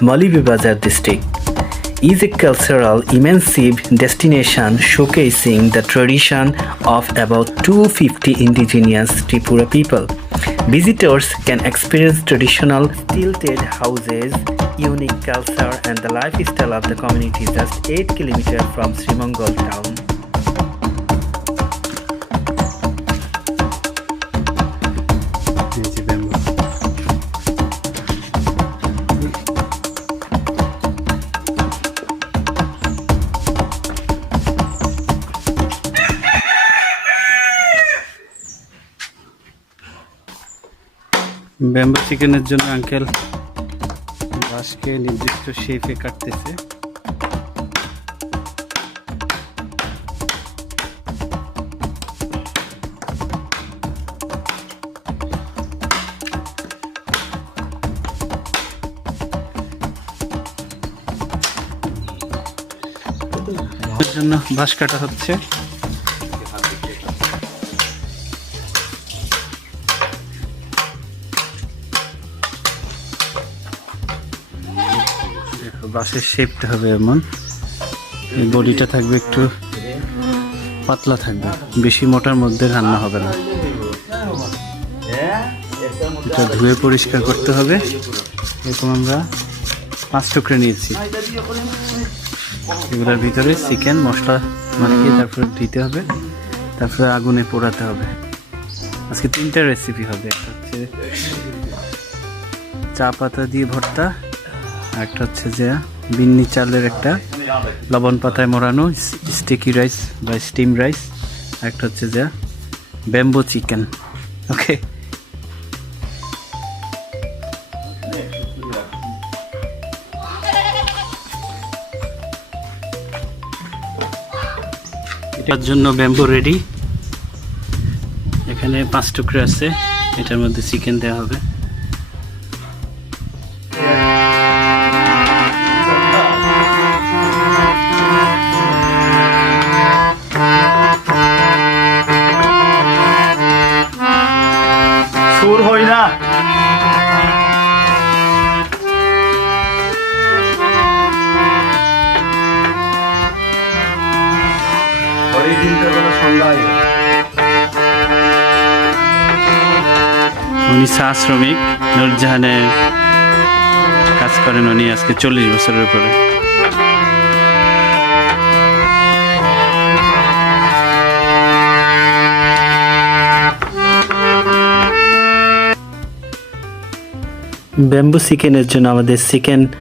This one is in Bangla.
Moulibazar district is a cultural immersive destination showcasing the tradition of about 250 indigenous Tripura people. Visitors can experience traditional tilted houses, unique culture and the lifestyle of the community just 8 kilometers from Srimangol town. Bamboo চিকেনের জন্য আঙ্কেল বাঁশকে নির্দিষ্ট শেপে কাটতেছে। এর জন্য বাঁশ কাটা হচ্ছে। বাঁশের শেপটা হবে এমন, এই বডিটা থাকবে একটু পাতলা থাকবে, বেশি মোটার মধ্যে রান্না হবে না। এটা ধুয়ে পরিষ্কার করতে হবে। এরকম আমরা 5 টুকরো নিয়েছি। এগুলোর ভিতরে চিকেন মশলা মাখিয়ে তারপরে দিতে হবে, তারপরে আগুনে পোড়াতে হবে। আজকে 3টা রেসিপি হবে। একটা হচ্ছে চা পাতা দিয়ে ভর্তা, একটা হচ্ছে যে বিন্নি চালের একটা লবণ পাতায় মোড়ানো স্টিকি রাইস বা স্টিম রাইস, একটা হচ্ছে যে ব্যাম্বো চিকেন। ওকে, এটার জন্য ব্যাম্বো রেডি। এখানে 5 টুকরো আছে, এটার মধ্যে চিকেন দেওয়া হবে। সুর হই না উনি চা শ্রমিক, নূরজাহানে কাজ করেন উনি আজকে 40 বছরের উপরে। ব্যাম্বু চিকেনের জন্য আমাদের চিকেন